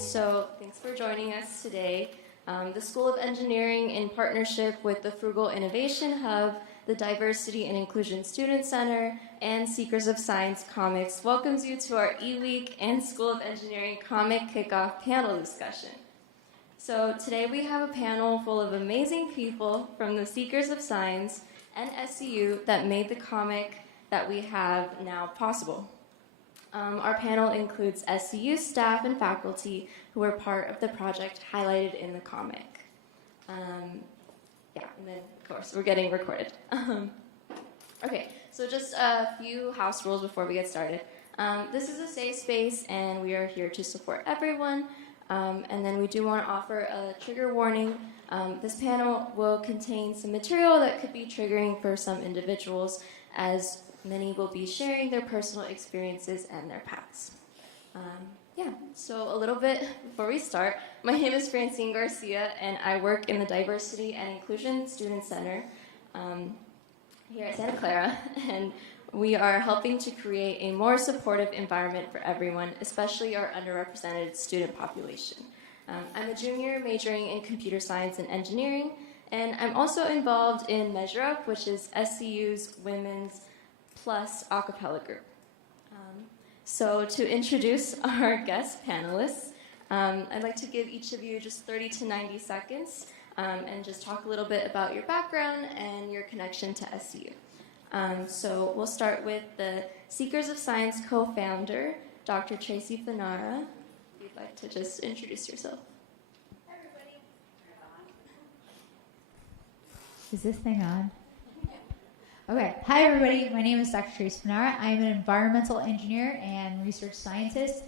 And so thanks for joining us today. The School of Engineering, in partnership with the Frugal Innovation Hub, the Diversity and Inclusion Student Center, and Seekers of Science Comics, welcomes you to our eWeek and School of Engineering Comic Kickoff Panel Discussion. So today we have a panel full of amazing people from the Seekers of Science and SCU that made the comic that we have now possible. Our panel includes SCU staff and faculty who are part of the project highlighted in the comic. And then, of course, we're getting recorded. Okay, so just a few house rules before we get started. This is a safe space, and we are here to support everyone. And then we do want to offer a trigger warning. This panel will contain some material that could be triggering for some individuals, as many will be sharing their personal experiences and their paths. So a little bit before we start, my name is Francine Garcia, and I work in the Diversity and Inclusion Student Center here at Santa Clara, and we are helping to create a more supportive environment for everyone, especially our underrepresented student population. I'm a junior majoring in computer science and engineering, and I'm also involved in Measure Up, which is SCU's Women's Plus a cappella group. So to introduce our guest panelists, I'd like to give each of you just 30 to 90 seconds and just talk a little bit about your background and your connection to SCU. So we'll start with the Seekers of Science co-founder, Dr. Tracy Fanara. If you'd like to just introduce yourself. Hi, everybody. Is this thing on? Okay. Hi, everybody. My name is Dr. Tracy Fanara. I'm an environmental engineer and research scientist.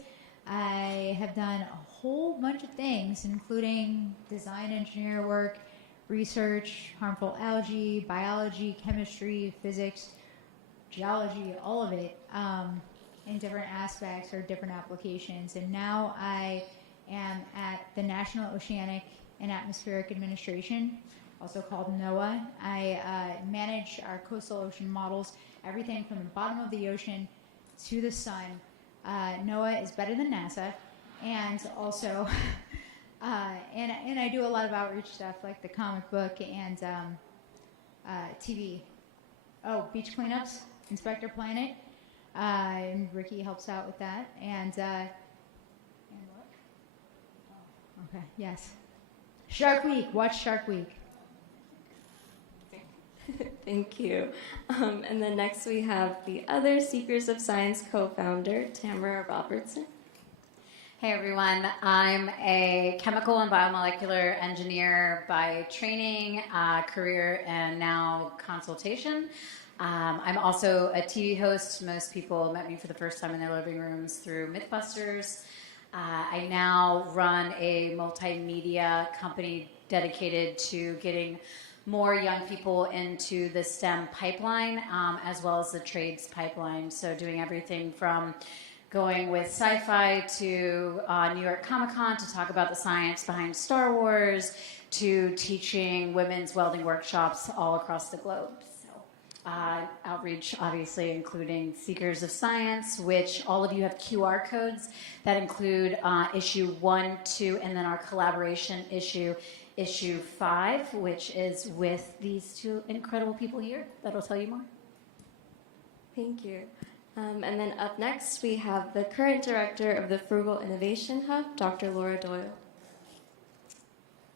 I have done a whole bunch of things, including design engineer work, research, harmful algae, biology, chemistry, physics, geology, all of it, in different aspects or different applications. And now I am at the National Oceanic and Atmospheric Administration, also called NOAA. I manage our coastal ocean models, everything from the bottom of the ocean to the sun. NOAA is better than NASA, and also, and I do a lot of outreach stuff like the comic book and TV. Oh, beach cleanups, Inspector Planet, and Ricky helps out with that. And what? Oh, okay, yes. Shark Week, watch Shark Week. Thank you. And then next we have the other Seekers of Science co-founder, Tamara Robertson. Hey everyone, I'm a chemical and biomolecular engineer by training, career, and now consultation. I'm also a TV host. Most people met me for the first time in their living rooms through Mythbusters. I now run a multimedia company dedicated to getting more young people into the STEM pipeline, as well as the trades pipeline. So doing everything from going with sci-fi to New York Comic-Con to talk about the science behind Star Wars, to teaching women's welding workshops all across the globe. So outreach, obviously, including Seekers of Science, which all of you have QR codes that include issue 1, 2, and then our collaboration issue 5, which is with these two incredible people here that'll tell you more. Thank you. And then up next, we have the current director of the Frugal Innovation Hub, Dr. Laura Doyle.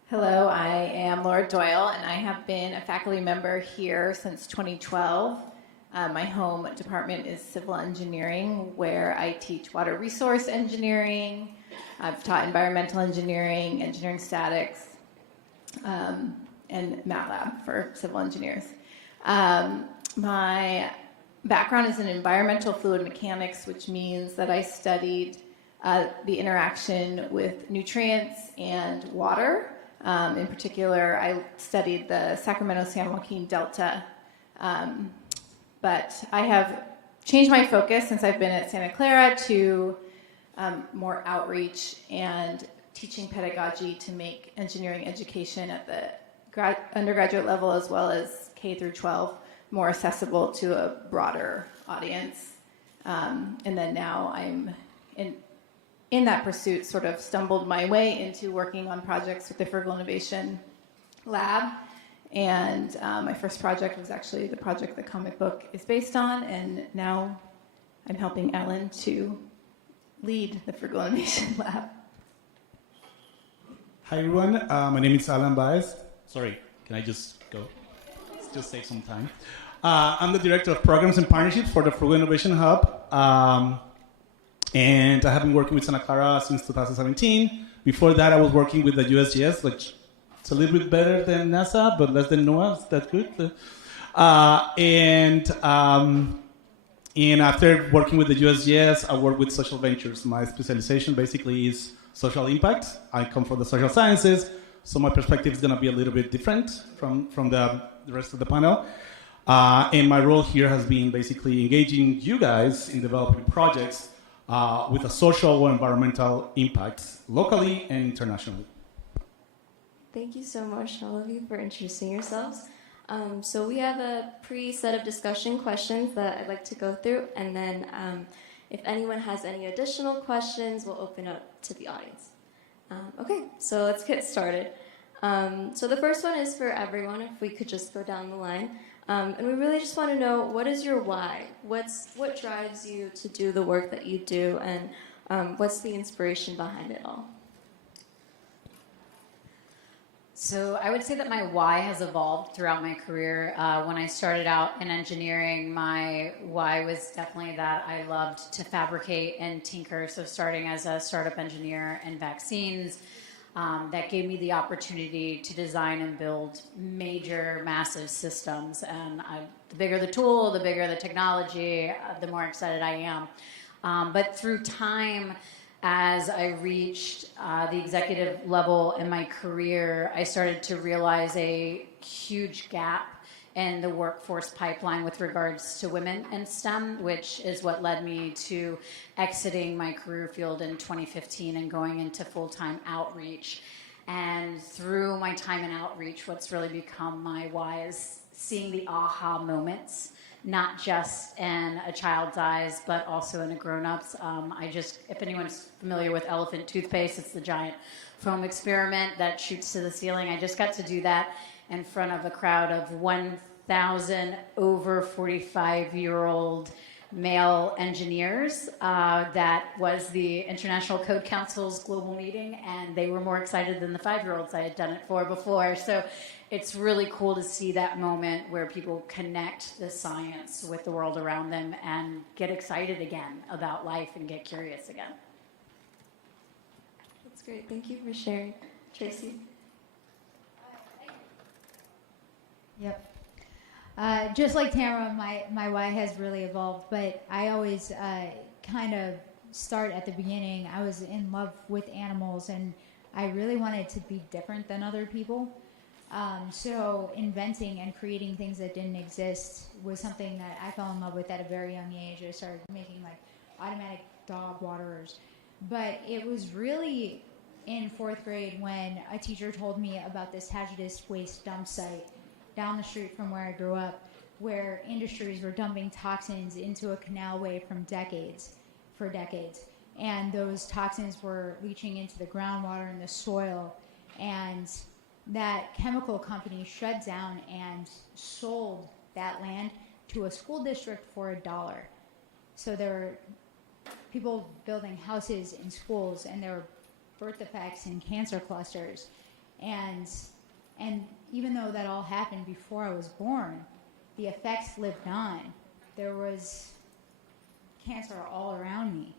Hello, I am Laura Doyle, and I have been a faculty member here since 2012. My home department is civil engineering, where I teach water resource engineering. I've taught environmental engineering, engineering statics, and MATLAB for civil engineers. My background is in environmental fluid mechanics, which means that I studied the interaction with nutrients and water. In particular, I studied the Sacramento-San Joaquin Delta. But I have changed my focus since I've been at Santa Clara to more outreach and teaching pedagogy to make engineering education at the undergraduate level as well as K through 12 more accessible to a broader audience. And then now I'm in that pursuit, sort of stumbled my way into working on projects with the Frugal Innovation Lab. And my first project was actually the project the comic book is based on, and now I'm helping Allan to lead the Frugal Innovation Lab. Hi everyone, my name is Allan Baez. Sorry, can I just go? Let's just save some time. I'm the Director of Programs and Partnerships for the Frugal Innovation Hub. And I have been working with Santa Clara since 2017. Before that, I was working with the USGS, which it's a little bit better than NASA, but less than NOAA. That's good. And after working with the USGS, I work with social ventures. My specialization basically is social impact. I come from the social sciences, so my perspective is going to be a little bit different from the rest of the panel. And my role here has been basically engaging you guys in developing projects with a social or environmental impact locally and internationally. Thank you so much, all of you, for introducing yourselves. So we have a pre-set of discussion questions that I'd like to go through, and then if anyone has any additional questions, we'll open up to the audience. Okay, so let's get started. So the first one is for everyone, if we could just go down the line. And we really just want to know, what is your why? What drives you to do the work that you do, and what's the inspiration behind it all? So I would say that my why has evolved throughout my career. When I started out in engineering, my why was definitely that I loved to fabricate and tinker. So starting as a startup engineer in vaccines, that gave me the opportunity to design and build major, massive systems. And the bigger the tool, the bigger the technology, the more excited I am. But through time, as I reached the executive level in my career, I started to realize a huge gap in the workforce pipeline with regards to women in STEM, which is what led me to exiting my career field in 2015 and going into full-time outreach. And through my time in outreach, what's really become my why is seeing the aha moments, not just in a child's eyes, but also in a grown-up's. If anyone's familiar with elephant toothpaste, it's the giant foam experiment that shoots to the ceiling. I just got to do that in front of a crowd of 1,000 over 45-year-old male engineers. That was the International Code Council's global meeting, and they were more excited than the 5-year-olds I had done it for before. So it's really cool to see that moment where people connect the science with the world around them and get excited again about life and get curious again. That's great. Thank you for sharing. Tracy? Yep. Just like Tamara, my why has really evolved, but I always kind of start at the beginning. I was in love with animals, and I really wanted to be different than other people. So inventing and creating things that didn't exist was something that I fell in love with at a very young age. I started making like automatic dog waterers. But it was really in 4th grade when a teacher told me about this hazardous waste dump site down the street from where I grew up, where industries were dumping toxins into a canalway for decades. And those toxins were leaching into the groundwater and the soil. And that chemical company shut down and sold that land to a school district for $1. So there were people building houses in schools, and there were birth defects and cancer clusters. And even though that all happened before I was born, the effects lived on. There was cancer all around me.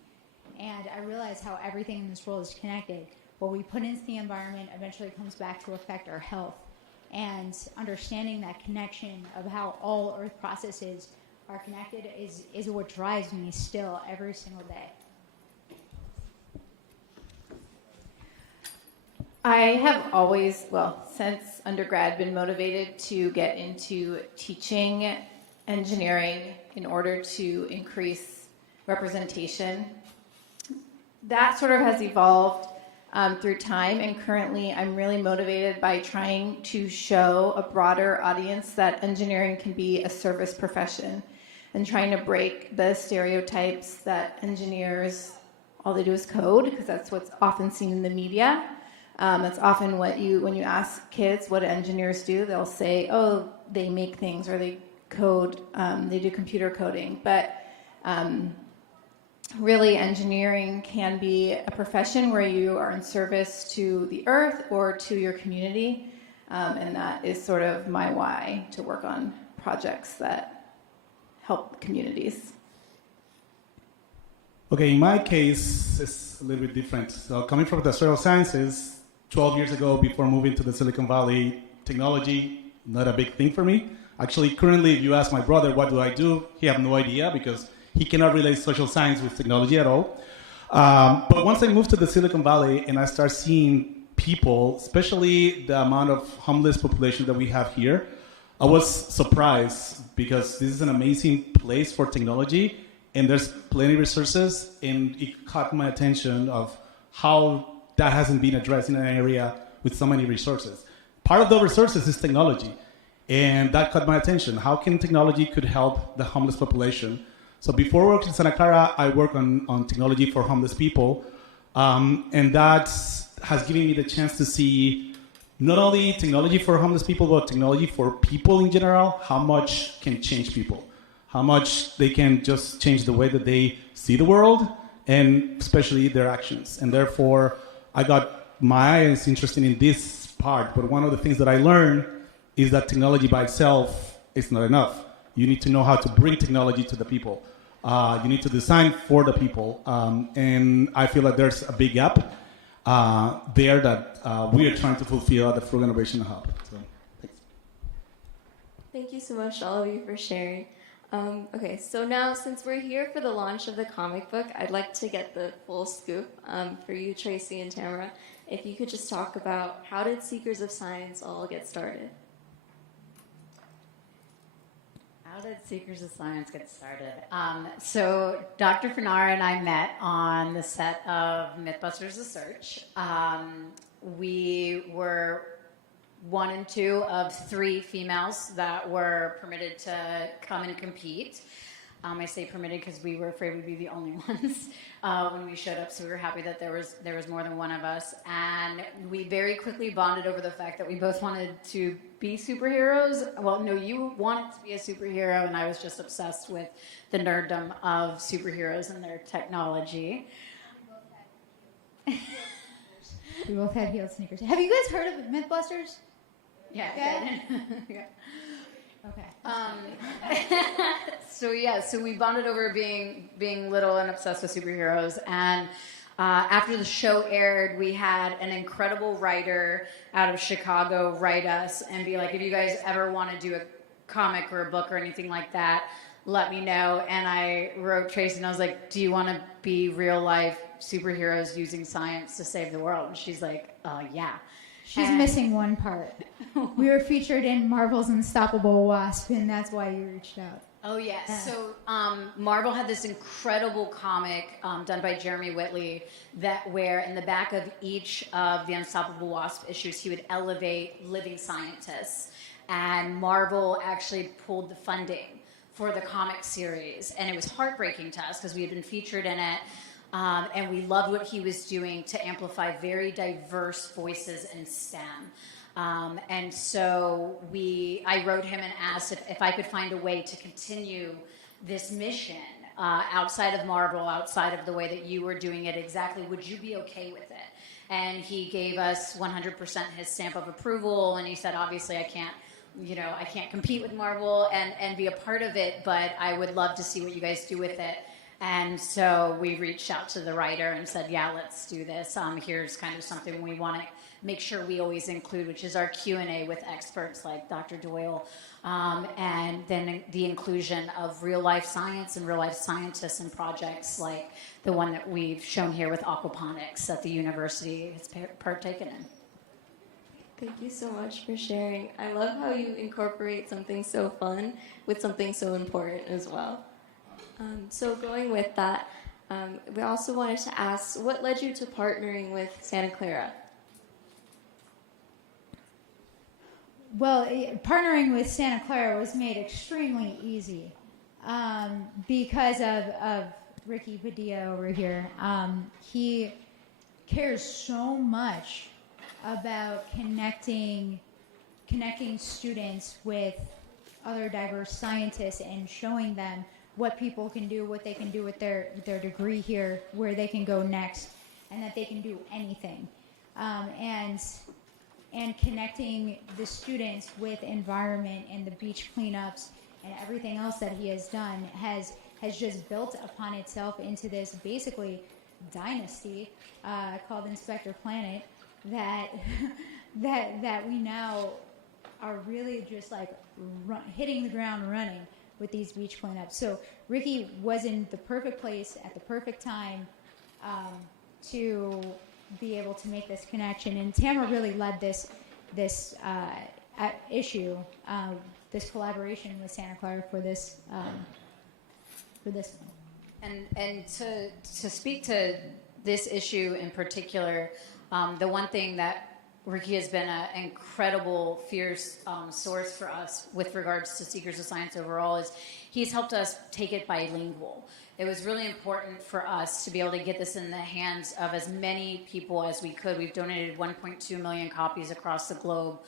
And I realized how everything in this world is connected. What we put into the environment eventually comes back to affect our health. And understanding that connection of how all Earth processes are connected is what drives me still every single day. I have always, since undergrad, been motivated to get into teaching engineering in order to increase representation. That sort of has evolved through time, and currently I'm really motivated by trying to show a broader audience that engineering can be a service profession, and trying to break the stereotypes that engineers all they do is code, because that's what's often seen in the media. That's often when you ask kids what engineers do, they'll say, oh, they make things, or they code, they do computer coding. But really, engineering can be a profession where you are in service to the earth or to your community. And that is sort of my why, to work on projects that help communities. Okay, in my case, it's a little bit different. So coming from the social sciences, 12 years ago, before moving to the Silicon Valley, technology, not a big thing for me. Actually, currently, if you ask my brother, what do I do? He has no idea, because he cannot relate social science with technology at all. But once I moved to the Silicon Valley and I start seeing people, especially the amount of homeless population that we have here, I was surprised, because this is an amazing place for technology, and there's plenty of resources, and it caught my attention of how that hasn't been addressed in an area with so many resources. Part of the resources is technology, and that caught my attention. How can technology could help the homeless population? So before working in Santa Clara, I work on technology for homeless people, and that has given me the chance to see not only technology for homeless people, but technology for people in general, how much can change people, how much they can just change the way that they see the world, and especially their actions. And therefore, I got my eyes interested in this part. But one of the things that I learned is that technology by itself is not enough. You need to know how to bring technology to the people. You need to design for the people. And I feel like there's a big gap there that we are trying to fulfill at the Frugal Innovation Hub. So, thanks. Thank you so much, all of you, for sharing. Okay, so now since we're here for the launch of the comic book, I'd like to get the full scoop for you, Tracy and Tamara. If you could just talk about how did Seekers of Science all get started? How did Seekers of Science get started? So Dr. Fanara and I met on the set of Mythbusters: The Search. We were 1 and 2 of 3 females that were permitted to come and compete. I say permitted because we were afraid we'd be the only ones when we showed up, so we were happy that there was more than one of us. And we very quickly bonded over the fact that we both wanted to be superheroes. Well, no, you wanted to be a superhero, and I was just obsessed with the nerddom of superheroes and their technology. We both had heeled sneakers. Have you guys heard of Mythbusters? Yeah. Yeah. Okay. So we bonded over being little and obsessed with superheroes. And after the show aired, we had an incredible writer out of Chicago write us and be like, if you guys ever want to do a comic or a book or anything like that, let me know. And I wrote Tracy and I was like, do you want to be real life superheroes using science to save the world? And she's like, yeah. She's missing one part. We were featured in Marvel's Unstoppable Wasp, and that's why you reached out. Oh, yeah. So Marvel had this incredible comic done by Jeremy Whitley where in the back of each of the Unstoppable Wasp issues, he would elevate living scientists. And Marvel actually pulled the funding for the comic series. And it was heartbreaking to us because we had been featured in it. And we loved what he was doing to amplify very diverse voices in STEM. And so I wrote him and asked if I could find a way to continue this mission outside of Marvel, outside of the way that you were doing it exactly. Would you be okay with it? And he gave us 100% his stamp of approval. And he said, obviously, I can't compete with Marvel and be a part of it, but I would love to see what you guys do with it. And so we reached out to the writer and said, yeah, let's do this. Here's kind of something we want to make sure we always include, which is our Q&A with experts like Dr. Doyle, and then the inclusion of real-life science and real-life scientists and projects like the one that we've shown here with aquaponics that the university has partaken in. Thank you so much for sharing. I love how you incorporate something so fun with something so important as well. So going with that, we also wanted to ask, what led you to partnering with Santa Clara? Well, partnering with Santa Clara was made extremely easy because of Ricky Padilla over here. He cares so much about connecting students with other diverse scientists and showing them what people can do, what they can do with their degree here, where they can go next, and that they can do anything. And connecting the students with environment and the beach cleanups and everything else that he has done has just built upon itself into this basically dynasty called Inspector Planet that that we now are really just like hitting the ground running with these beach cleanups. So Ricky was in the perfect place at the perfect time to be able to make this connection. And Tamara really led this issue, this collaboration with Santa Clara for this one. And to speak to this issue in particular, the one thing that Ricky has been an incredible, fierce source for us with regards to Seekers of Science overall is he's helped us take it bilingual. It was really important for us to be able to get this in the hands of as many people as we could. We've donated 1.2 million copies across the globe.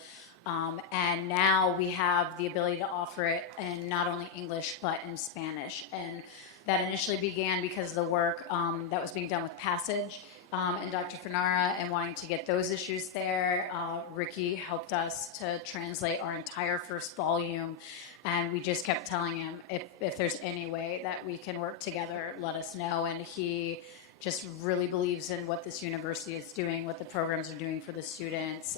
And now we have the ability to offer it in not only English, but in Spanish. And that initially began because of the work that was being done with Passage and Dr. Fanara and wanting to get those issues there. Ricky helped us to translate our entire first volume. And we just kept telling him, if there's any way that we can work together, let us know. And he just really believes in what this university is doing, what the programs are doing for the students,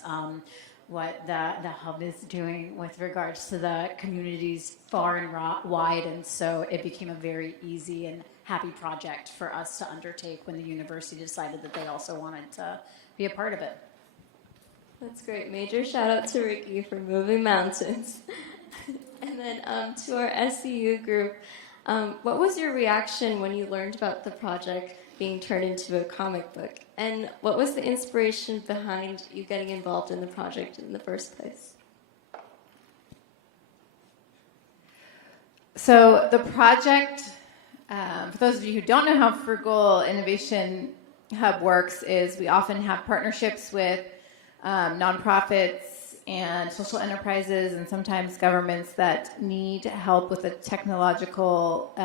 what the hub is doing with regards to the communities far and wide. And so it became a very easy and happy project for us to undertake when the university decided that they also wanted to be a part of it. That's great. Major shout out to Ricky for moving mountains. And then to our SCU group, what was your reaction when you learned about the project being turned into a comic book? And what was the inspiration behind you getting involved in the project in the first place? So the project, for those of you who don't know how Frugal Innovation Hub works, is we often have partnerships with nonprofits and social enterprises and sometimes governments that need help with a technological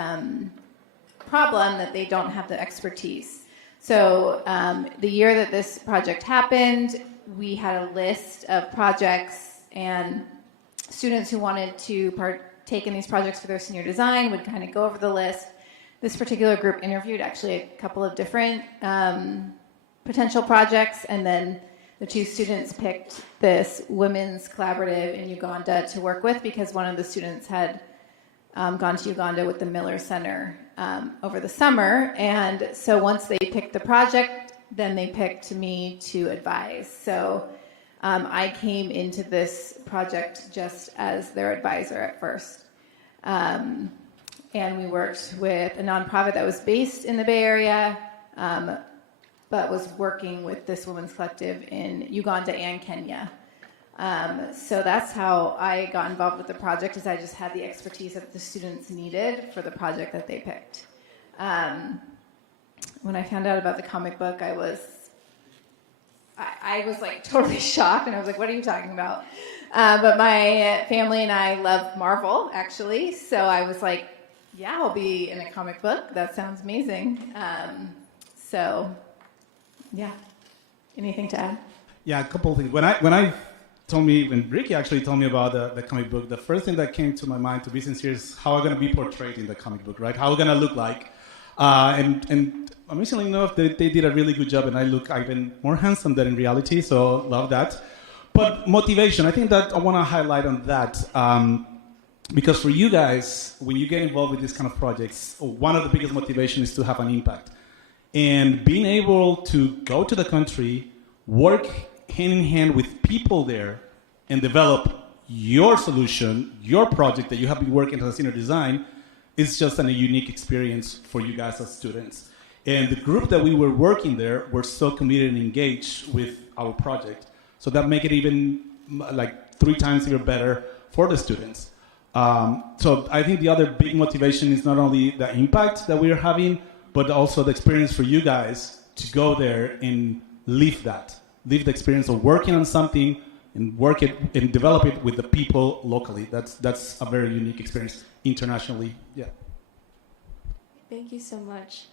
problem that they don't have the expertise. So the year that this project happened, we had a list of projects, and students who wanted to partake in these projects for their senior design would kind of go over the list. This particular group interviewed actually a couple of different potential projects, and then the two students picked this women's collaborative in Uganda to work with because one of the students had gone to Uganda with the Miller Center over the summer. And so once they picked the project, then they picked me to advise. So I came into this project just as their advisor at first. And we worked with a nonprofit that was based in the Bay Area, but was working with this women's collective in Uganda and Kenya. So that's how I got involved with the project, is I just had the expertise that the students needed for the project that they picked. When I found out about the comic book, I was like totally shocked, and I was like, what are you talking about? But my family and I love Marvel, actually, so I was like, yeah, I'll be in a comic book. That sounds amazing. Yeah. Anything to add? Yeah, a couple of things. When Ricky actually told me about the comic book, the first thing that came to my mind, to be sincere, is how I'm going to be portrayed in the comic book, right? How I'm going to look like. And amazingly enough, they did a really good job, and I look even more handsome than in reality, so love that. But motivation, I think that I want to highlight on that. Because for you guys, when you get involved with these kind of projects, one of the biggest motivations is to have an impact. And being able to go to the country, work hand in hand with people there, and develop your solution, your project that you have been working as a senior design, is just a unique experience for you guys as students. And the group that we were working there were so committed and engaged with our project. So that make it even like 3 times even better for the students. So I think the other big motivation is not only the impact that we're having, but also the experience for you guys to go there and live the experience of working on something and work it and develop it with the people locally. That's a very unique experience internationally. Yeah. Thank you so much.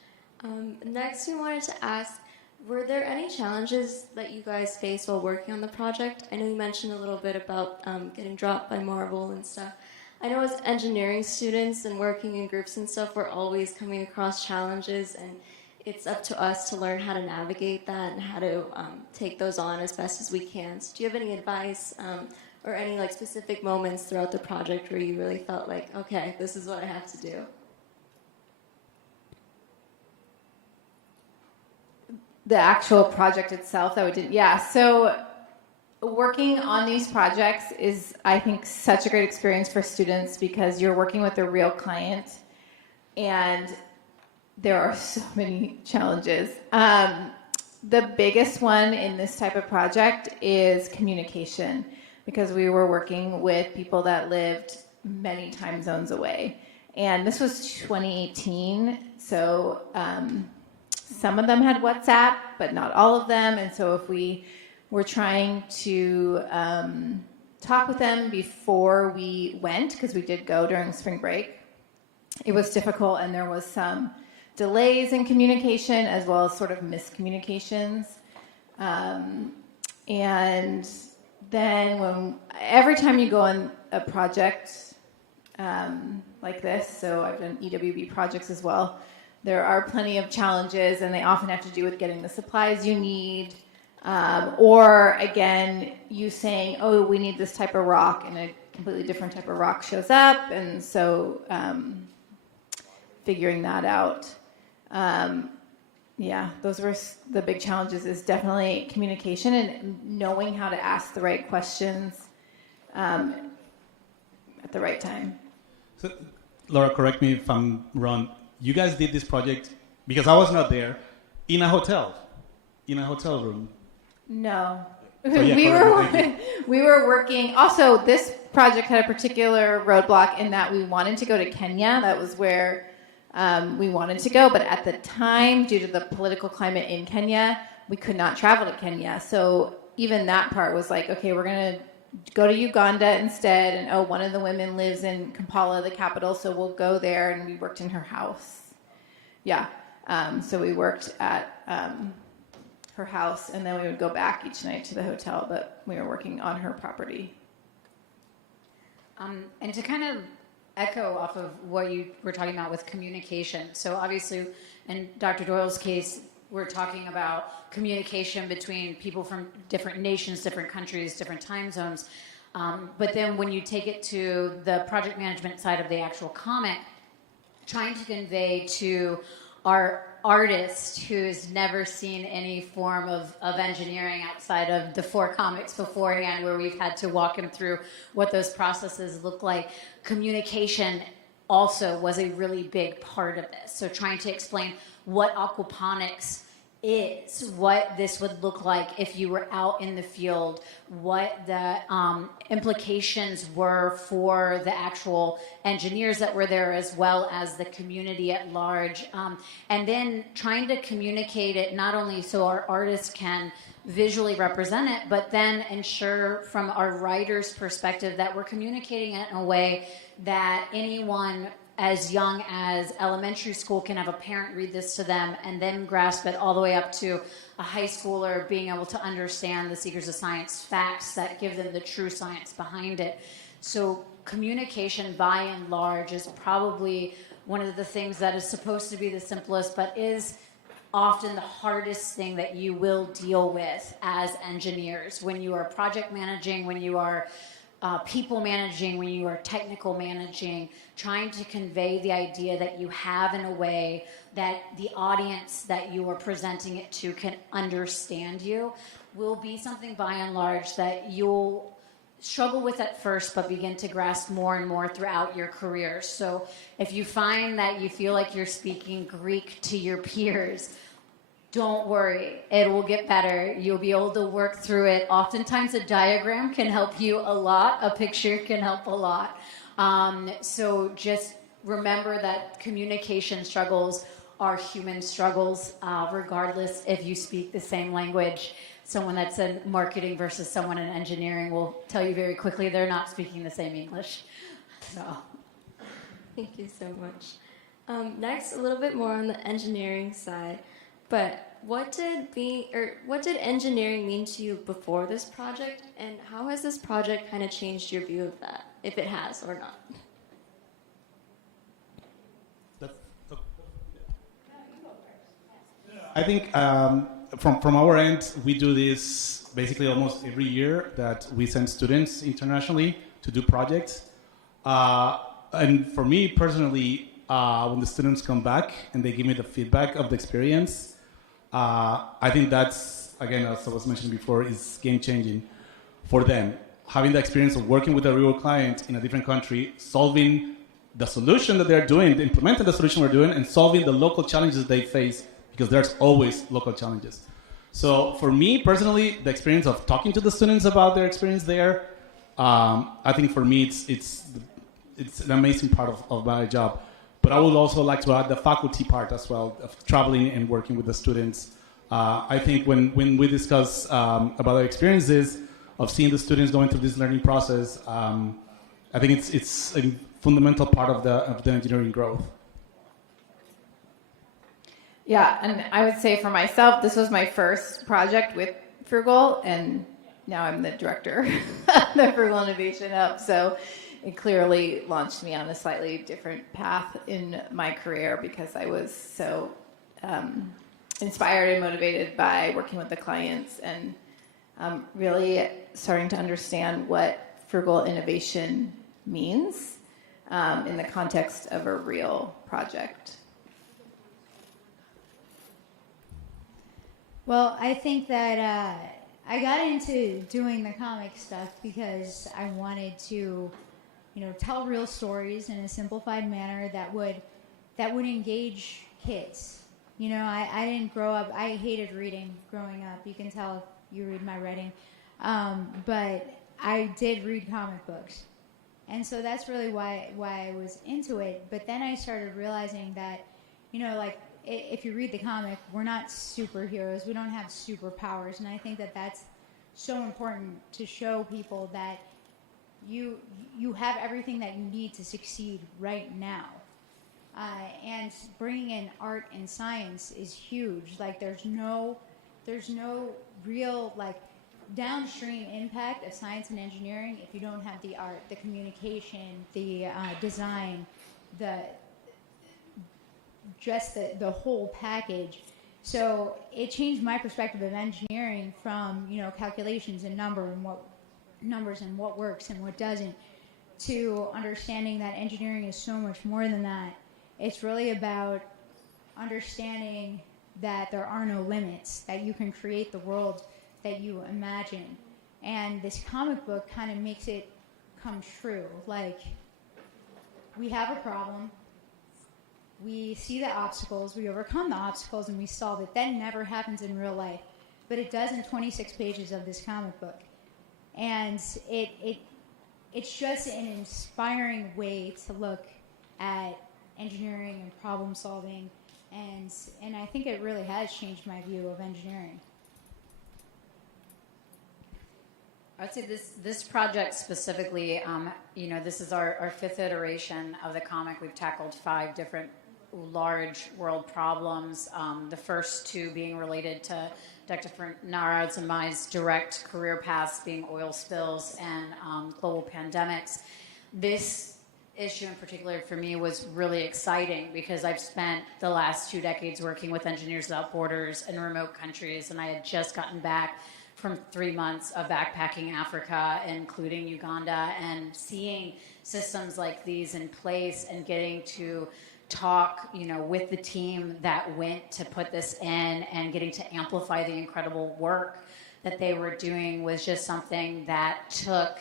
Next, we wanted to ask, were there any challenges that you guys faced while working on the project? I know you mentioned a little bit about getting dropped by marble and stuff. I know as engineering students and working in groups and stuff, we're always coming across challenges, and it's up to us to learn how to navigate that and how to take those on as best as we can. So do you have any advice or any like specific moments throughout the project where you really felt like, okay, this is what I have to do? The actual project itself that we did, yeah. So working on these projects is, I think, such a great experience for students because you're working with a real client, and there are so many challenges. The biggest one in this type of project is communication, because we were working with people that lived many time zones away. And this was 2018, so some of them had WhatsApp, but not all of them. And so if we were trying to talk with them before we went, because we did go during spring break, it was difficult, and there was some delays in communication as well as sort of miscommunications. And then every time you go on a project like this, so I've done EWB projects as well, there are plenty of challenges, and they often have to do with getting the supplies you need, or again, you saying, oh, we need this type of rock, and a completely different type of rock shows up, and so figuring that out. Yeah, those were the big challenges, is definitely communication and knowing how to ask the right questions at the right time. So, Laura, correct me if I'm wrong. You guys did this project, because I was not there, in a hotel room. No. So, yeah, we were working. Also, this project had a particular roadblock in that we wanted to go to Kenya. That was where we wanted to go. But at the time, due to the political climate in Kenya, we could not travel to Kenya. So even that part was like, okay, we're going to go to Uganda instead. And one of the women lives in Kampala, the capital, so we'll go there. And we worked in her house. Yeah. So we worked at her house, and then we would go back each night to the hotel, but we were working on her property. And to kind of echo off of what you were talking about with communication. So obviously, in Dr. Doyle's case, we're talking about communication between people from different nations, different countries, different time zones. But then when you take it to the project management side of the actual comic, trying to convey to our artist who's never seen any form of engineering outside of the 4 comics beforehand, where we've had to walk him through what those processes look like. Communication also was a really big part of this. So trying to explain what aquaponics is, what this would look like if you were out in the field, what the implications were for the actual engineers that were there, as well as the community at large. And then trying to communicate it not only so our artists can visually represent it, but then ensure from our writer's perspective that we're communicating it in a way that anyone as young as elementary school can have a parent read this to them and then grasp it, all the way up to a high schooler being able to understand the Seekers of Science facts that give them the true science behind it. So communication by and large is probably one of the things that is supposed to be the simplest, but is often the hardest thing that you will deal with as engineers when you are project managing, when you are people managing, when you are technical managing, trying to convey the idea that you have in a way that the audience that you are presenting it to can understand you will be something by and large that you'll struggle with at first, but begin to grasp more and more throughout your career. So if you find that you feel like you're speaking Greek to your peers, don't worry, it will get better. You'll be able to work through it. Oftentimes a diagram can help you a lot. A picture can help a lot. So just remember that communication struggles are human struggles, regardless if you speak the same language. Someone that's in marketing versus someone in engineering will tell you very quickly they're not speaking the same English. So, Thank you so much. Next, a little bit more on the engineering side. But what did engineering mean to you before this project, and how has this project kind of changed your view of that, if it has or not? I think from our end, we do this basically almost every year, that we send students internationally to do projects. And for me personally, when the students come back and they give me the feedback of the experience, I think that's, again, as I was mentioning before, is game-changing for them. Having the experience of working with a real client in a different country, solving the solution that they're doing, implementing the solution we're doing, and solving the local challenges they face, because there's always local challenges. So for me personally, the experience of talking to the students about their experience there, I think for me it's an amazing part of my job. But I would also like to add the faculty part as well, of traveling and working with the students. I think when we discuss about our experiences of seeing the students going through this learning process, I think it's a fundamental part of the engineering growth. Yeah, and I would say for myself, this was my first project with Frugal, and now I'm the director of the Frugal Innovation Hub. So it clearly launched me on a slightly different path in my career, because I was so inspired and motivated by working with the clients and really starting to understand what frugal innovation means in the context of a real project. Well, I think that I got into doing the comic stuff because I wanted to, tell real stories in a simplified manner that would engage kids. I didn't grow up. I hated reading growing up. You can tell if you read my writing, but I did read comic books, and so that's really why I was into it. But then I started realizing that, if you read the comic, we're not superheroes. We don't have superpowers. And I think that that's so important to show people that you have everything that you need to succeed right now. And bringing in art and science is huge. Like, there's no real, downstream impact of science and engineering if you don't have the art, the communication, the design, the whole package. So it changed my perspective of engineering from, calculations and numbers and what works and what doesn't, to understanding that engineering is so much more than that. It's really about understanding that there are no limits, that you can create the world that you imagine. And this comic book kind of makes it come true. Like, we have a problem, we see the obstacles, we overcome the obstacles, and we solve it. That never happens in real life, but it does in 26 pages of this comic book. And it's just an inspiring way to look at engineering and problem solving, and I think it really has changed my view of engineering. I would say this project specifically, this is our fifth iteration of the comic. We've tackled 5 different large world problems, the first 2 being related to Dr. Fanara and my direct career paths, being oil spills and global pandemics. This issue in particular for me was really exciting because I've spent the last 2 decades working with Engineers Without Borders in remote countries, and I had just gotten back from 3 months of backpacking Africa, including Uganda, and seeing systems like these in place and getting to talk, with the team that went to put this in and getting to amplify the incredible work that they were doing was just something that took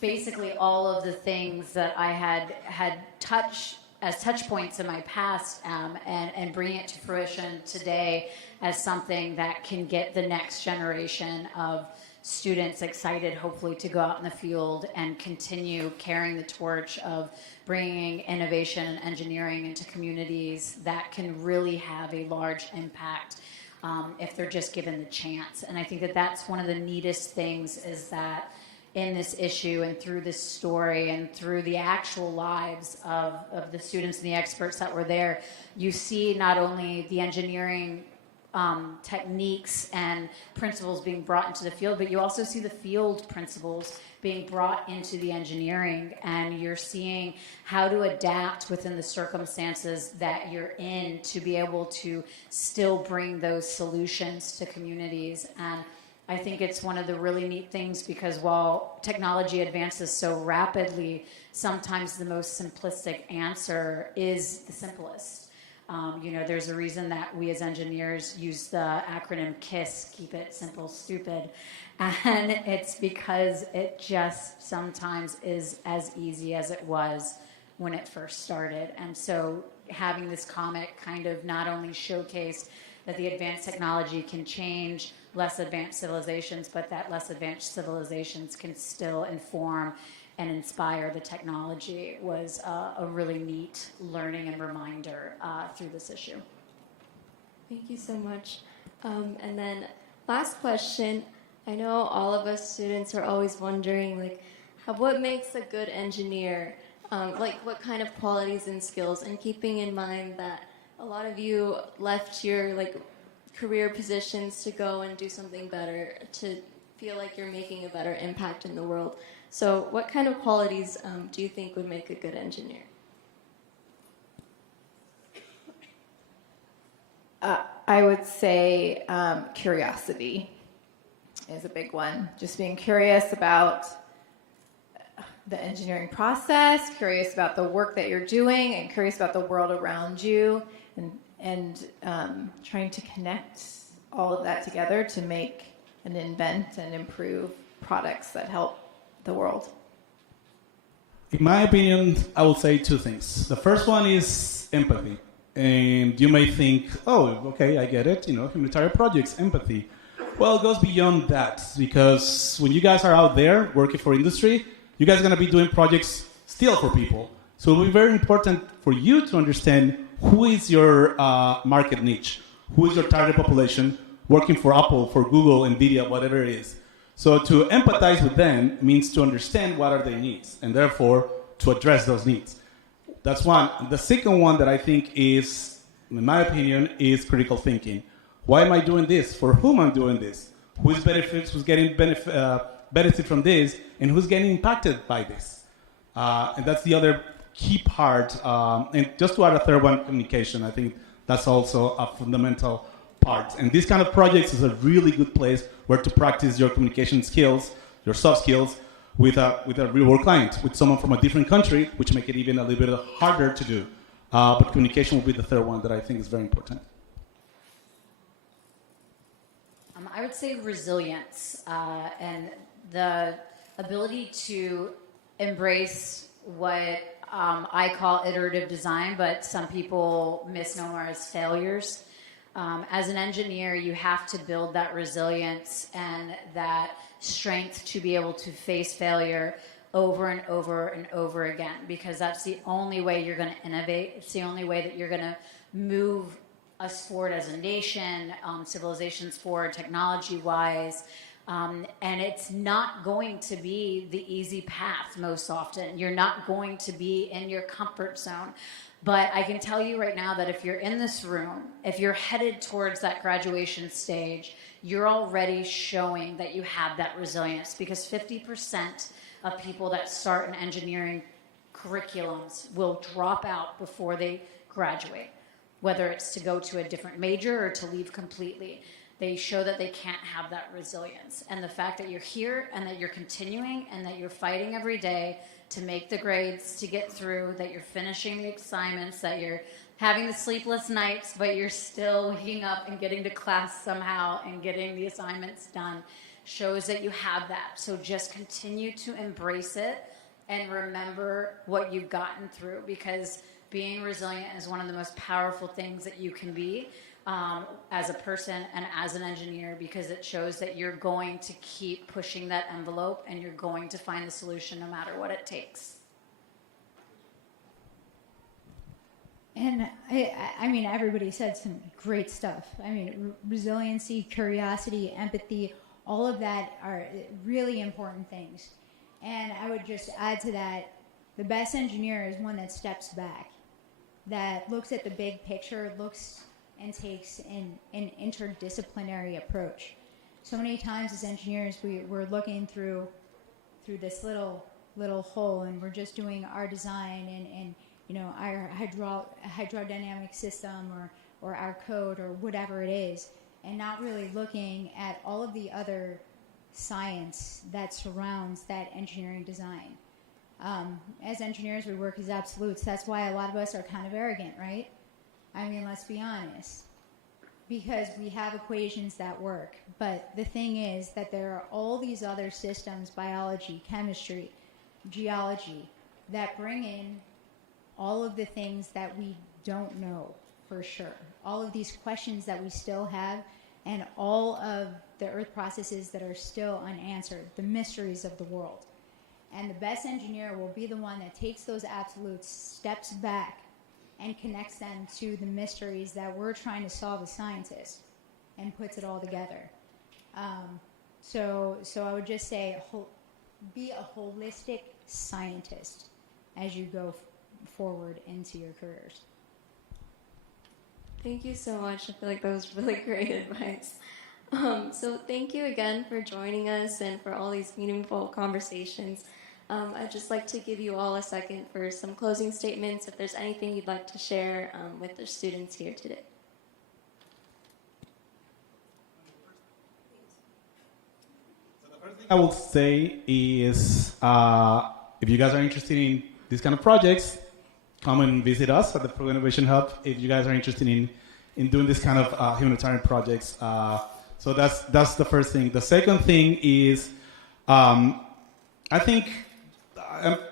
basically all of the things that I had touched as touch points in my past and bring it to fruition today as something that can get the next generation of students excited, hopefully, to go out in the field and continue carrying the torch of bringing innovation and engineering into communities that can really have a large impact if they're just given the chance. And I think that that's one of the neatest things, is that in this issue and through this story and through the actual lives of the students and the experts that were there, you see not only the engineering techniques and principles being brought into the field, but you also see the field principles being brought into the engineering, and you're seeing how to adapt within the circumstances that you're in to be able to still bring those solutions to communities. And I think it's one of the really neat things, because while technology advances so rapidly, sometimes the most simplistic answer is the simplest. There's a reason that we as engineers use the acronym KISS, keep it simple, stupid. And it's because it just sometimes is as easy as it was when it first started. And so having this comic kind of not only showcase that the advanced technology can change less advanced civilizations, but that less advanced civilizations can still inform and inspire the technology, was a really neat learning and reminder through this issue. Thank you so much. And then last question. I know all of us students are always wondering, what makes a good engineer? What kind of qualities and skills? And keeping in mind that a lot of you left your career positions to go and do something better, to feel like you're making a better impact in the world. So what kind of qualities do you think would make a good engineer? I would say curiosity is a big one. Just being curious about the engineering process, curious about the work that you're doing, and curious about the world around you, and trying to connect all of that together to make and invent and improve products that help the world. In my opinion, I would say two things. The first one is empathy. And you may think, oh, okay, I get it, humanitarian projects, empathy. Well, it goes beyond that, because when you guys are out there working for industry, you guys are going to be doing projects still for people. So it will be very important for you to understand who is your market niche, who is your target population, working for Apple, for Google, NVIDIA, whatever it is. So to empathize with them means to understand what are their needs, and therefore to address those needs. That's one. The second one that I think is, in my opinion, is critical thinking. Why am I doing this? For whom I'm doing this? Who's getting benefit from this, and who's getting impacted by this? And that's the other key part. And just to add a third one, communication. I think that's also a fundamental part. And this kind of projects is a really good place where to practice your communication skills, your soft skills, with a real world client, with someone from a different country, which make it even a little bit harder to do. But communication will be the third one that I think is very important. I would say resilience and the ability to embrace what I call iterative design, but some people misnomer as failures. As an engineer, you have to build that resilience and that strength to be able to face failure over and over and over again, because that's the only way you're going to innovate. It's the only way that you're going to move us forward as a nation, civilizations forward, technology-wise. And it's not going to be the easy path most often. You're not going to be in your comfort zone. But I can tell you right now that if you're in this room, if you're headed towards that graduation stage, you're already showing that you have that resilience, because 50% of people that start in engineering curriculums will drop out before they graduate, whether it's to go to a different major or to leave completely. They show that they can't have that resilience. And the fact that you're here and that you're continuing and that you're fighting every day to make the grades, to get through, that you're finishing the assignments, that you're having the sleepless nights, but you're still waking up and getting to class somehow and getting the assignments done, shows that you have that. So just continue to embrace it and remember what you've gotten through, because being resilient is one of the most powerful things that you can be as a person and as an engineer, because it shows that you're going to keep pushing that envelope and you're going to find the solution no matter what it takes. And I mean, everybody said some great stuff. I mean, resiliency, curiosity, empathy, all of that are really important things. And I would just add to that, the best engineer is one that steps back, that looks at the big picture, looks and takes an interdisciplinary approach. So many times as engineers, we're looking through this little hole, and we're just doing our design and you know, our hydrodynamic system or our code or whatever it is, and not really looking at all of the other science that surrounds that engineering design. As engineers, we work as absolutes. That's why a lot of us are kind of arrogant, right? I mean, let's be honest. Because we have equations that work. But the thing is that there are all these other systems, biology, chemistry, geology, that bring in all of the things that we don't know for sure. All of these questions that we still have, and all of the earth processes that are still unanswered, the mysteries of the world. And the best engineer will be the one that takes those absolutes, steps back, and connects them to the mysteries that we're trying to solve as scientists, and puts it all together. So I would just say, be a holistic scientist as you go forward into your careers. Thank you so much. I feel like that was really great advice. So thank you again for joining us and for all these meaningful conversations. I'd just like to give you all a second for some closing statements, if there's anything you'd like to share with the students here today. I will say is, if you guys are interested in these kind of projects, come and visit us at the Frugal Innovation Hub. If you guys are interested in doing this kind of humanitarian projects, so that's the first thing. The second thing is, I'm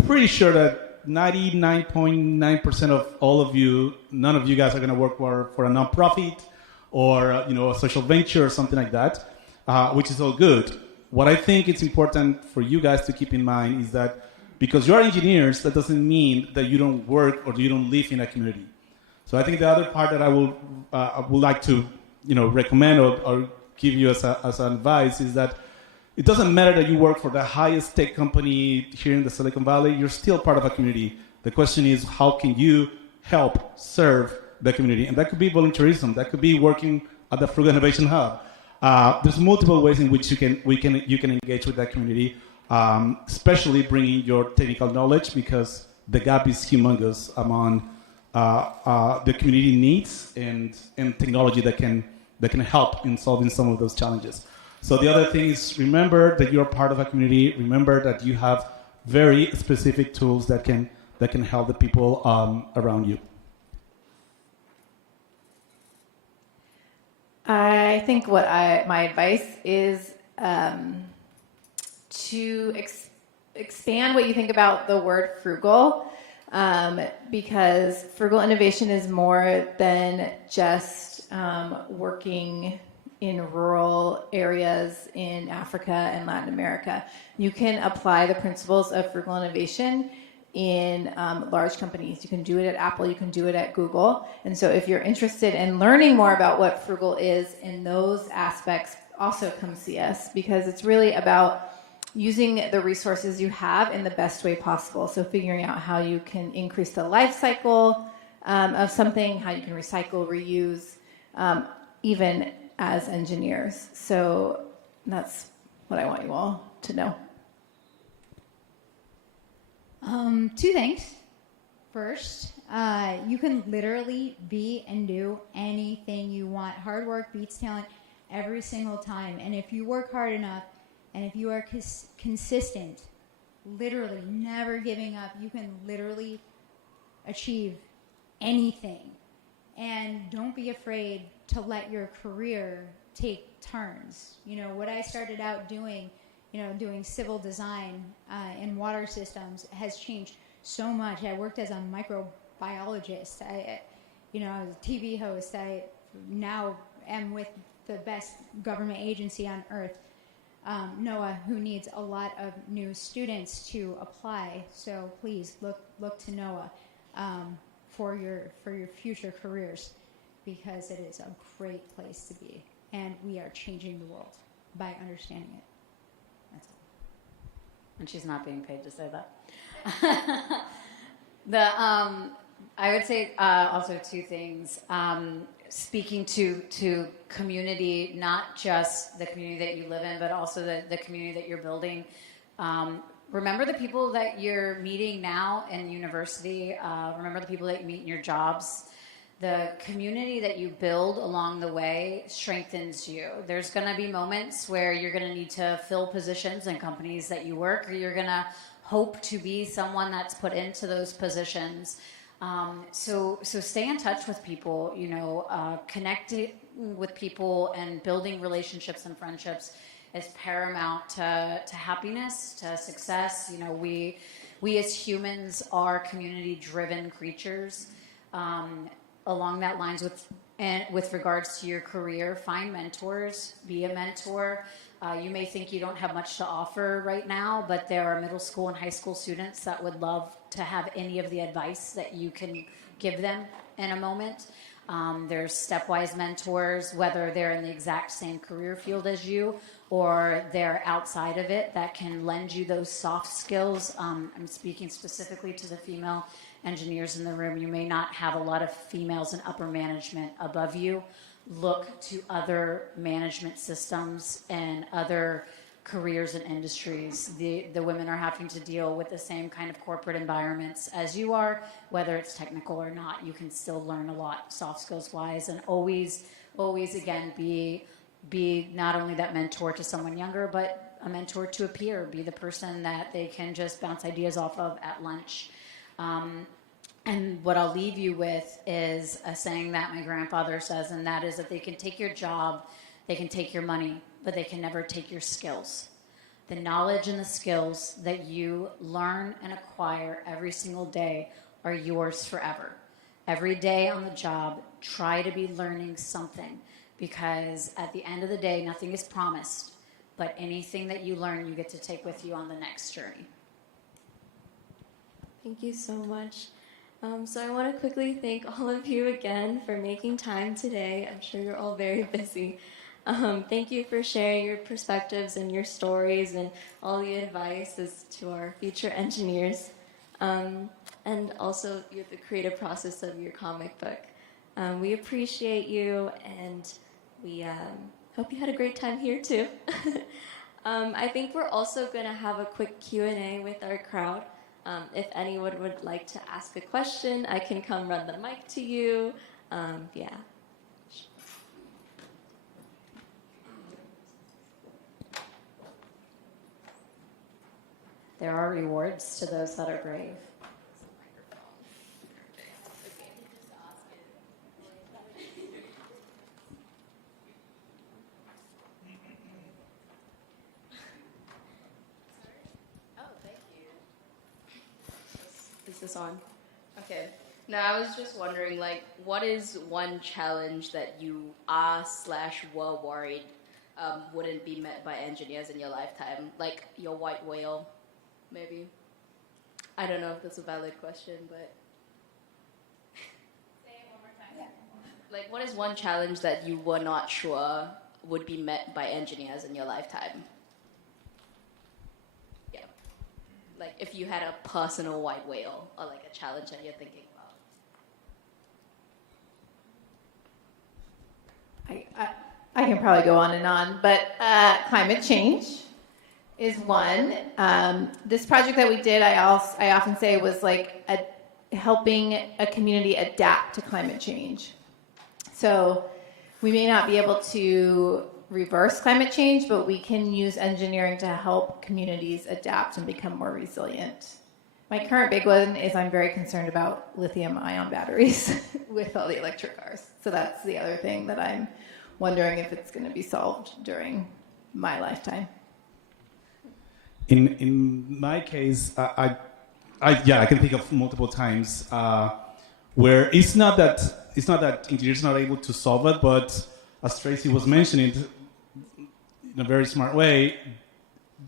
pretty sure that 99.9% of all of you, none of you guys are going to work for a nonprofit or a social venture or something like that, which is all good. What I think it's important for you guys to keep in mind is that because you're engineers, that doesn't mean that you don't work or you don't live in a community. So I think the other part that I would like to recommend or give you as an advice is that it doesn't matter that you work for the highest tech company here in the Silicon Valley, you're still part of a community. The question is, how can you help serve the community? And that could be volunteerism, that could be working at the Frugal Innovation Hub. There's multiple ways in which you can engage with that community, especially bringing your technical knowledge, because the gap is humongous among the community needs and technology that can help in solving some of those challenges. So the other thing is, remember that you're part of a community. Remember that you have very specific tools that can help the people around you. I think my advice is to expand what you think about the word frugal, because frugal innovation is more than just working in rural areas in Africa and Latin America. You can apply the principles of frugal innovation in large companies. You can do it at Apple, you can do it at Google. And so if you're interested in learning more about what frugal is in those aspects, also come see us, because it's really about using the resources you have in the best way possible. So figuring out how you can increase the life cycle of something, how you can recycle, reuse, even as engineers. So that's what I want you all to know. Two things. First, you can literally be and do anything you want. Hard work beats talent every single time. And if you work hard enough, and if you are consistent, literally never giving up, you can literally achieve anything. And don't be afraid to let your career take turns. What I started out doing, doing civil design in water systems has changed so much. I worked as a biologist. You know, as a TV host, I now am with the best government agency on earth, NOAA, who needs a lot of new students to apply. So please look to NOAA for your future careers, because it is a great place to be, and we are changing the world by understanding it. That's all. And she's not being paid to say that. I would say also two things. Speaking to community, not just the community that you live in, but also the community that you're building. Remember the people that you're meeting now in university. Remember the people that you meet in your jobs. The community that you build along the way strengthens you. There's going to be moments where you're going to need to fill positions in companies that you work, or you're going to hope to be someone that's put into those positions. So stay in touch with people, you know, connecting with people and building relationships and friendships is paramount to happiness, to success. You know, we as humans are community-driven creatures. Along that lines, with regards to your career, find mentors, be a mentor. You may think you don't have much to offer right now, but there are middle school and high school students that would love to have any of the advice that you can give them in a moment. There's stepwise mentors, whether they're in the exact same career field as you or they're outside of it, that can lend you those soft skills. I'm speaking specifically to the female engineers in the room. You may not have a lot of females in upper management above you. Look to other management systems and other careers and industries. The women are having to deal with the same kind of corporate environments as you are, whether it's technical or not. You can still learn a lot soft skills wise, and always again be not only that mentor to someone younger, but a mentor to a peer. Be the person that they can just bounce ideas off of at lunch. And what I'll leave you with is a saying that my grandfather says, and that is that they can take your job, they can take your money, but they can never take your skills. The knowledge and the skills that you learn and acquire every single day are yours forever. Every day on the job, try to be learning something, because at the end of the day, nothing is promised, but anything that you learn, you get to take with you on the next journey. Thank you so much. So I want to quickly thank all of you again for making time today. I'm sure you're all very busy. Thank you for sharing your perspectives and your stories and all the advice as to our future engineers. And also the creative process of your comic book. We appreciate you, and we hope you had a great time here too. I think we're also going to have a quick Q&A with our crowd. If anyone would like to ask a question, I can come run the mic to you. Yeah. There are rewards to those that are brave. Is this on? Okay. Now I was just wondering, like, what is one challenge that you are/were worried wouldn't be met by engineers in your lifetime? Like your white whale, maybe? I don't know if that's a valid question, but... Say it one more time. Yeah. Like, what is one challenge that you were not sure would be met by engineers in your lifetime? Like if you had a personal white whale, or like a challenge that you're thinking about. I can probably go on and on, but climate change is one. This project that we did, I often say was like helping a community adapt to climate change. So we may not be able to reverse climate change, but we can use engineering to help communities adapt and become more resilient. My current big one is I'm very concerned about lithium-ion batteries with all the electric cars. So that's the other thing that I'm wondering if it's going to be solved during my lifetime. In my case, I can think of multiple times where it's not that engineers are not able to solve it, but as Tracy was mentioning, in a very smart way,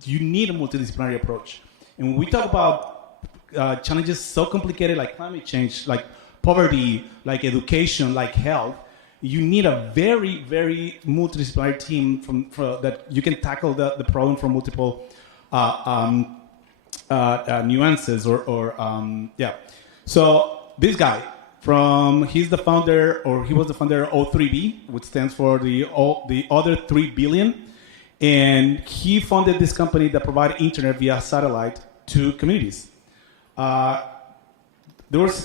you need a multidisciplinary approach. And when we talk about challenges so complicated like climate change, like poverty, like education, like health, you need a very, very multidisciplinary team that you can tackle the problem from multiple nuances yeah. So this guy, he was the founder of O3B, which stands for the other 3 billion. And he founded this company that provided internet via satellite to communities.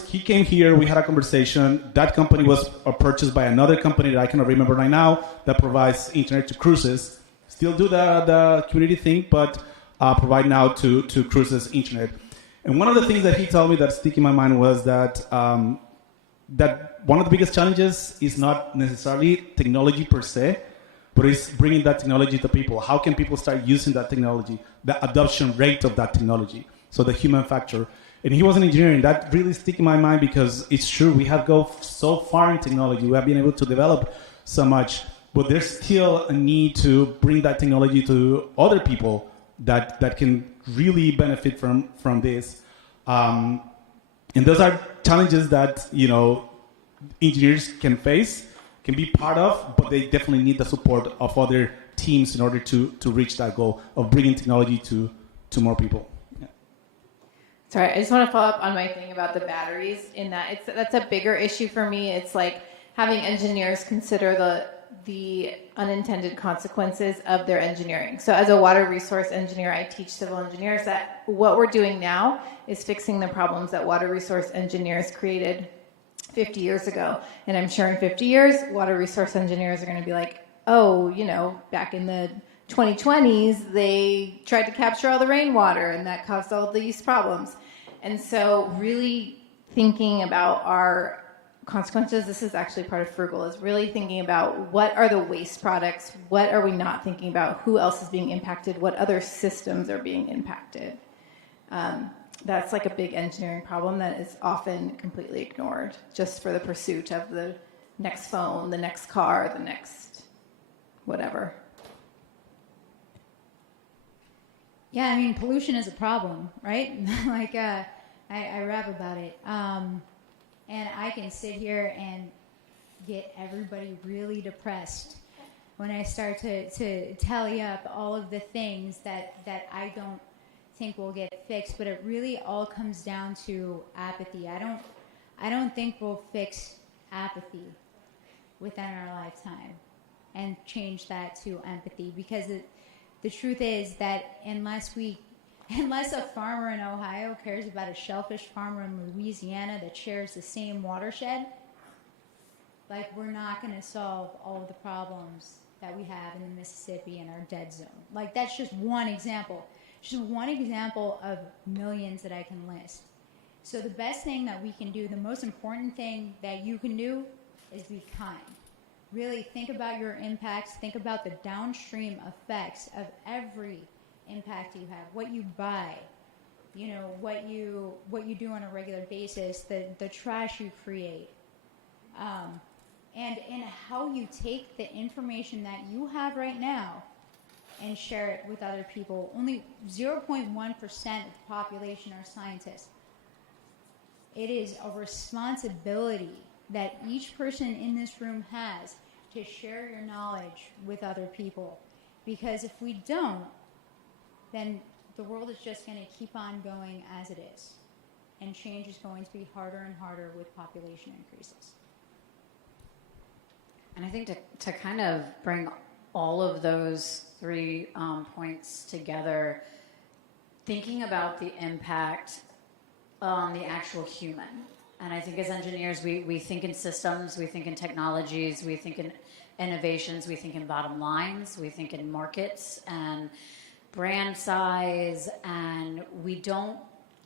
He came here, we had a conversation. That company was purchased by another company that I cannot remember right now that provides internet to cruises. Still do the community thing, but provide now to cruises internet. And one of the things that he told me that stick in my mind was that that one of the biggest challenges is not necessarily technology per se, but it's bringing that technology to people. How can people start using that technology, the adoption rate of that technology, so the human factor. And he was an engineer, and that really stick in my mind because it's true, we have gone so far in technology, we have been able to develop so much, but there's still a need to bring that technology to other people that can really benefit from this. And those are challenges that, engineers can face, can be part of, but they definitely need the support of other teams in order to reach that goal of bringing technology to more people. Yeah. Sorry, I just want to follow up on my thing about the batteries. That's a bigger issue for me. It's like having engineers consider the unintended consequences of their engineering. So as a water resource engineer, I teach civil engineers that what we're doing now is fixing the problems that water resource engineers created 50 years ago. And I'm sure in 50 years, water resource engineers are going to be like, oh, back in the 2020s, they tried to capture all the rainwater and that caused all these problems. And so really thinking about our consequences, this is actually part of Frugal, is really thinking about what are the waste products, what are we not thinking about, who else is being impacted, what other systems are being impacted. That's like a big engineering problem that is often completely ignored just for the pursuit of the next phone, the next car, the next whatever. Yeah, I mean, pollution is a problem, right? Like, I rap about it. And I can sit here and get everybody really depressed when I start to tally up all of the things that I don't think will get fixed, but it really all comes down to apathy. I don't think we'll fix apathy within our lifetime and change that to empathy, because the truth is that unless a farmer in Ohio cares about a shellfish farmer in Louisiana that shares the same watershed, like, we're not going to solve all of the problems that we have in the Mississippi and our dead zone. Like, that's just one example. Just one example of millions that I can list. So the best thing that we can do, the most important thing that you can do, is be kind. Really think about your impacts. Think about the downstream effects of every impact you have, what you buy, what you do on a regular basis, the trash you create, and how you take the information that you have right now and share it with other people. Only 0.1% of the population are scientists. It is a responsibility that each person in this room has to share your knowledge with other people. Because if we don't, then the world is just going to keep on going as it is. And change is going to be harder and harder with population increases. And I think to kind of bring all of those 3 points together, thinking about the impact on the actual human. And I think as engineers, we think in systems, we think in technologies, we think in innovations, we think in bottom lines, we think in markets and brand size, and we don't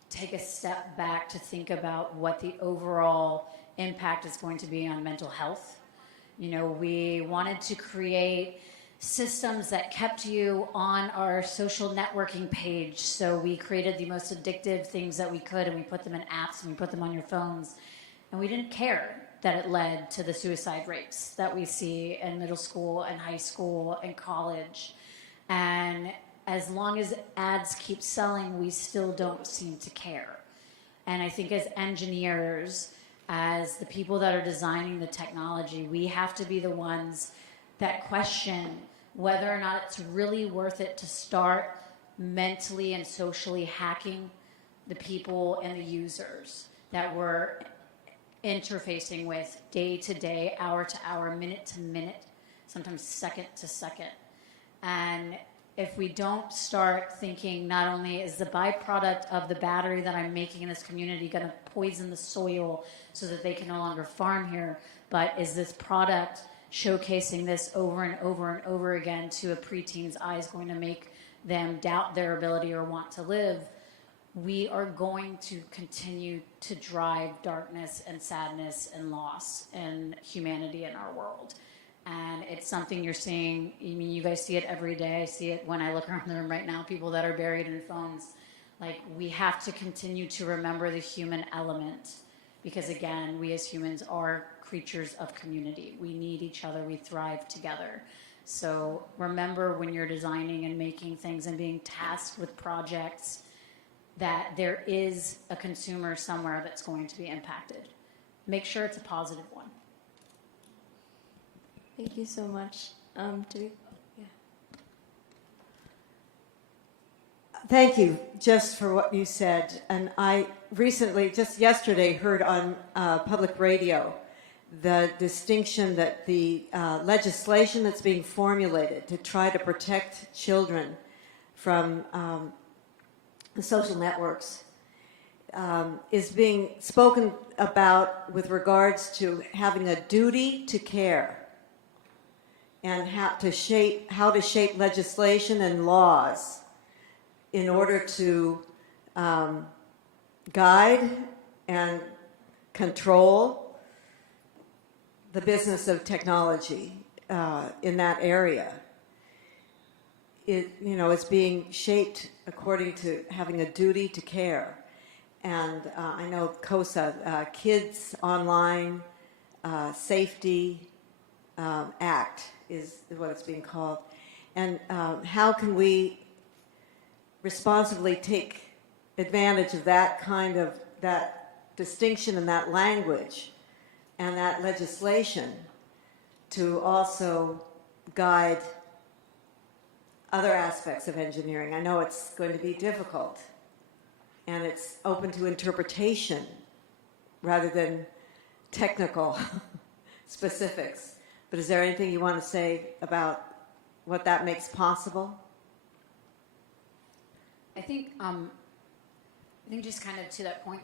take a step back to think about what the overall impact is going to be on mental health. We wanted to create systems that kept you on our social networking page. So we created the most addictive things that we could, and we put them in apps, and we put them on your phones. and we didn't care that it led to the suicide rates that we see in middle school and high school and college. And as long as ads keep selling, we still don't seem to care. And I think as engineers, as the people that are designing the technology, we have to be the ones that question whether or not it's really worth it to start mentally and socially hacking the people and the users that we're interfacing with day to day, hour to hour, minute to minute, sometimes second to second. And if we don't start thinking not only is the byproduct of the battery that I'm making in this community going to poison the soil so that they can no longer farm here, but is this product showcasing this over and over and over again to a preteen's eyes going to make them doubt their ability or want to live, we are going to continue to drive darkness and sadness and loss and humanity in our world. And it's something you're seeing. I mean, you guys see it every day. I see it when I look around the room right now, people that are buried in phones. Like, we have to continue to remember the human element because, again, we as humans are creatures of community. We need each other. We thrive together. So remember when you're designing and making things and being tasked with projects that there is a consumer somewhere that's going to be impacted. Make sure it's a positive one. Thank you so much. Thank you just for what you said. And I recently, just yesterday, heard on public radio the distinction that the legislation that's being formulated to try to protect children from the social networks is being spoken about with regards to having a duty to care and how to shape legislation and laws in order to guide and control the business of technology in that area. It's being shaped according to having a duty to care. And I know COSA, Kids Online Safety Act is what it's being called. And how can we responsibly take advantage of that kind of, that distinction and that language and that legislation to also guide other aspects of engineering? I know it's going to be difficult, and it's open to interpretation rather than technical specifics. But is there anything you want to say about what that makes possible? I think just kind of to that point,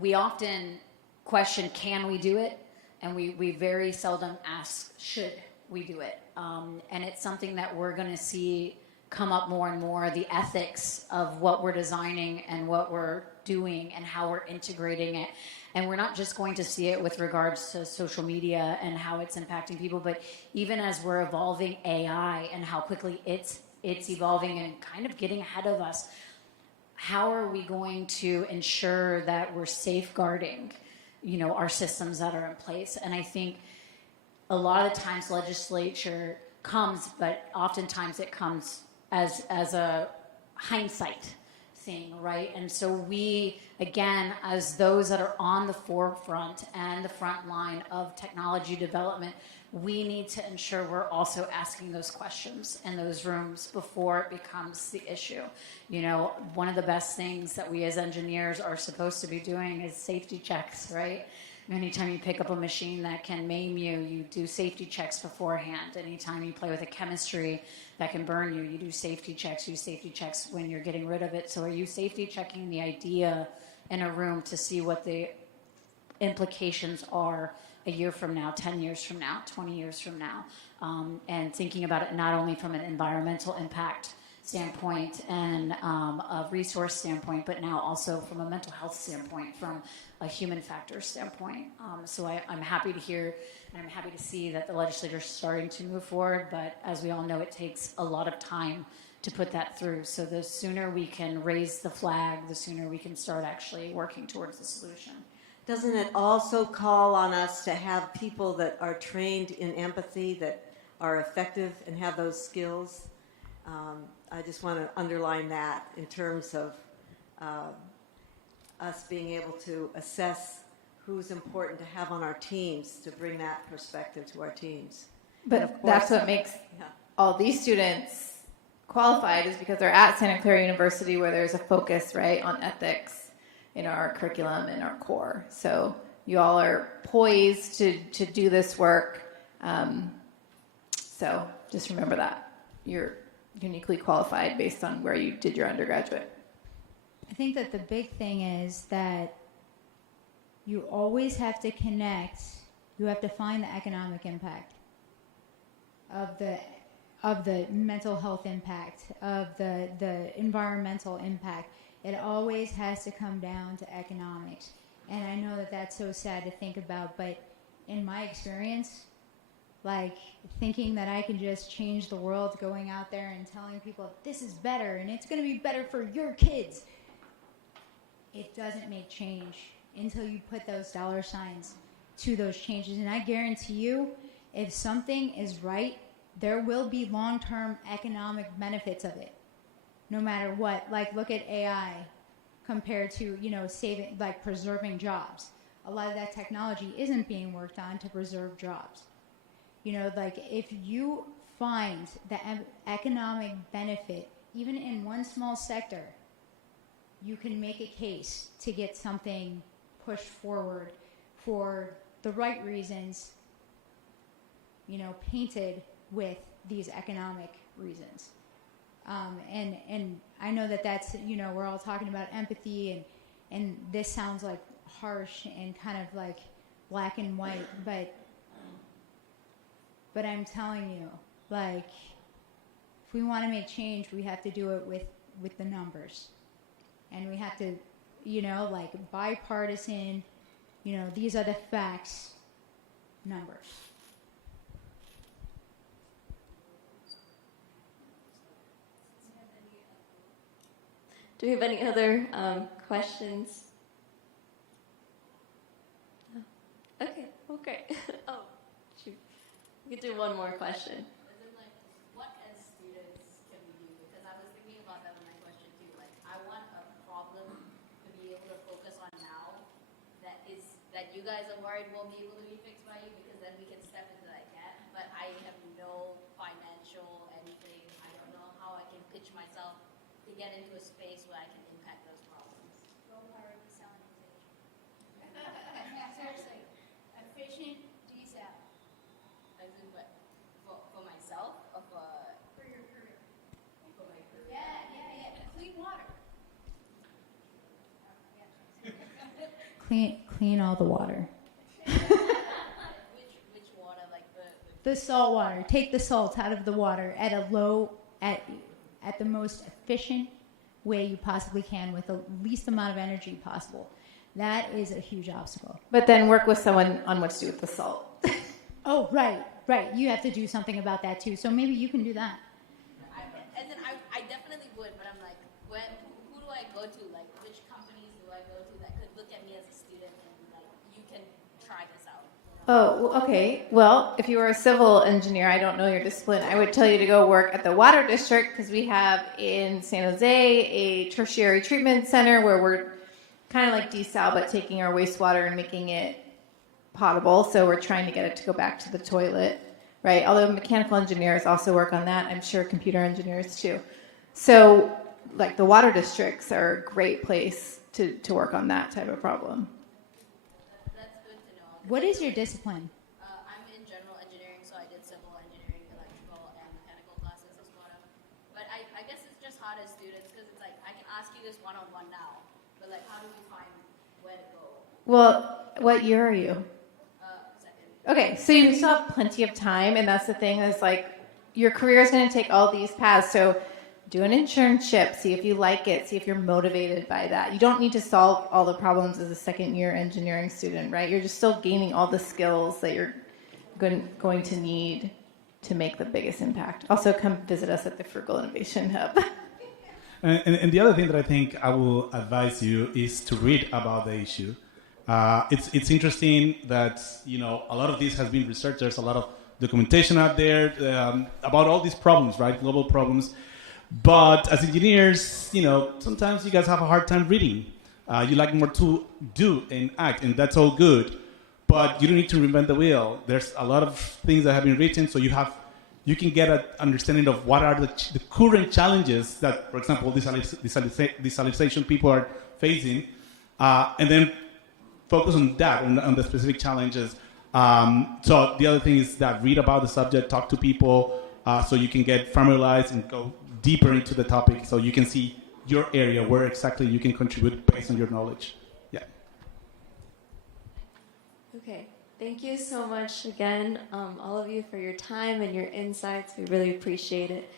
we often question, can we do it? And we very seldom ask, should we do it? And it's something that we're going to see come up more and more, the ethics of what we're designing and what we're doing and how we're integrating it. And we're not just going to see it with regards to social media and how it's impacting people, but even as we're evolving AI and how quickly it's evolving and kind of getting ahead of us, how are we going to ensure that we're safeguarding, our systems that are in place? And I think a lot of the times legislature comes, but oftentimes it comes as a hindsight thing, right? And so we, again, as those that are on the forefront and the front line of technology development, we need to ensure we're also asking those questions in those rooms before it becomes the issue. One of the best things that we as engineers are supposed to be doing is safety checks, right? Anytime you pick up a machine that can maim you, you do safety checks beforehand. Anytime you play with a chemistry that can burn you, you do safety checks. You do safety checks when you're getting rid of it. So are you safety checking the idea in a room to see what the implications are a year from now, 10 years from now, 20 years from now, and thinking about it not only from an environmental impact standpoint and a resource standpoint, but now also from a mental health standpoint, from a human factor standpoint. So I'm happy to hear and I'm happy to see that the legislature is starting to move forward, but as we all know, it takes a lot of time to put that through. So the sooner we can raise the flag, the sooner we can start actually working towards the solution. doesn't it also call on us to have people that are trained in empathy, that are effective and have those skills? I just want to underline that in terms of us being able to assess who's important to have on our teams, to bring that perspective to our teams. But And of that's course- what makes Yeah. all these students qualified, is because they're at Santa Clara University, where there's a focus, right, on ethics in our curriculum and our core. So you all are poised to do this work. So just remember that. You're uniquely qualified based on where you did your undergraduate. I think that the big thing is that you always have to connect, you have to find the economic impact of the mental health impact, of the environmental impact. It always has to come down to economics. And I know that that's so sad to think about, but in my experience, like thinking that I can just change the world, going out there and telling people this is better and it's going to be better for your kids, it doesn't make change until you put those dollar signs to those changes. And I guarantee you, if something is right, there will be long-term economic benefits of it, no matter what. Like, look at AI compared to, saving, like preserving jobs. A lot of that technology isn't being worked on to preserve jobs. Like if you find the economic benefit, even in one small sector, you can make a case to get something pushed forward for the right reasons, painted with these economic reasons. And I know that that's, we're all talking about empathy and this sounds like harsh and kind of like black and white, but I'm telling you, like, if we want to make change, we have to do it with the numbers. And we have to, like bipartisan, these are the facts, numbers. Do we have any other questions? No. Okay, okay. Oh, shoot. We could do one more question. What as students can we do? Because I was thinking about that with my question too. Like, I want a problem to be able to focus on now that you guys are worried won't be able to be fixed by you, because then we can step into that gap. But I have no financial anything. I don't know how I can pitch myself to get into a space where I can impact those problems. Go hard desalinization. Seriously, efficient desal. As in, but for myself or For your career. for my career? Yeah. Clean water. Clean all the water. Which water, like The salt water. Take the salt out of the water at the most efficient way you possibly can with the least amount of energy possible. That is a huge obstacle. But then work with someone on what to do with the salt. Oh, right. You have to do something about that too. So maybe you can do that. I definitely would, but I'm like, who do I go to? Like, which companies do I go to that could look at me as a student and be like, you can try this out? Oh, okay. Well, if you were a civil engineer, I don't know your discipline, I would tell you to go work at the water district, because we have in San Jose a tertiary treatment center where we're kind of like desal, but taking our wastewater and making it potable. So we're trying to get it to go back to the toilet, right? Although mechanical engineers also work on that. I'm sure computer engineers too. So like the water districts are a great place to work on that type of problem. That's good to know. What is your discipline? I'm in general engineering, so I did civil engineering, electrical, and mechanical classes as part of. But I guess it's just hard as students, because it's like, I can ask you this one-on-one now, but like, how do we find where to go? Well, what year are you? Second. Okay, so you still have plenty of time, and that's the thing, is like your career is going to take all these paths. So do an internship, see if you like it, see if you're motivated by that. You don't need to solve all the problems as a second-year engineering student, right? You're just still gaining all the skills that you're going to need to make the biggest impact. Also, come visit us at the Frugal Innovation Hub. And the other thing that I think I will advise you is to read about the issue. It's interesting that a lot of this has been researched. There's a lot of documentation out there about all these problems, right? Global problems. But as engineers, sometimes you guys have a hard time reading. You like more to do and act, and that's all good. But you don't need to reinvent the wheel. There's a lot of things that have been written, so you can get an understanding of what are the current challenges that, for example, desalinization people are facing, and then focus on that, on the specific challenges. So the other thing is that read about the subject, talk to people, so you can get familiarized and go deeper into the topic, so you can see your area, where exactly you can contribute based on your knowledge. Yeah. Okay. Thank you so much again, all of you, for your time and your insights. We really appreciate it.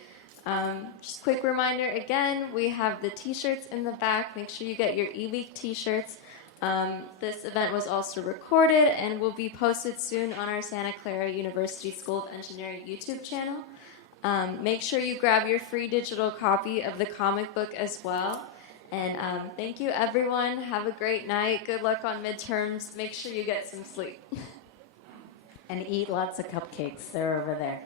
Just a quick reminder, again, we have the t-shirts in the back. Make sure you get your eWeek t-shirts. This event was also recorded and will be posted soon on our Santa Clara University School of Engineering YouTube channel. Make sure you grab your free digital copy of the comic book as well. And thank you, everyone. Have a great night. Good luck on midterms. Make sure you get some sleep. And eat lots of cupcakes. They're over there.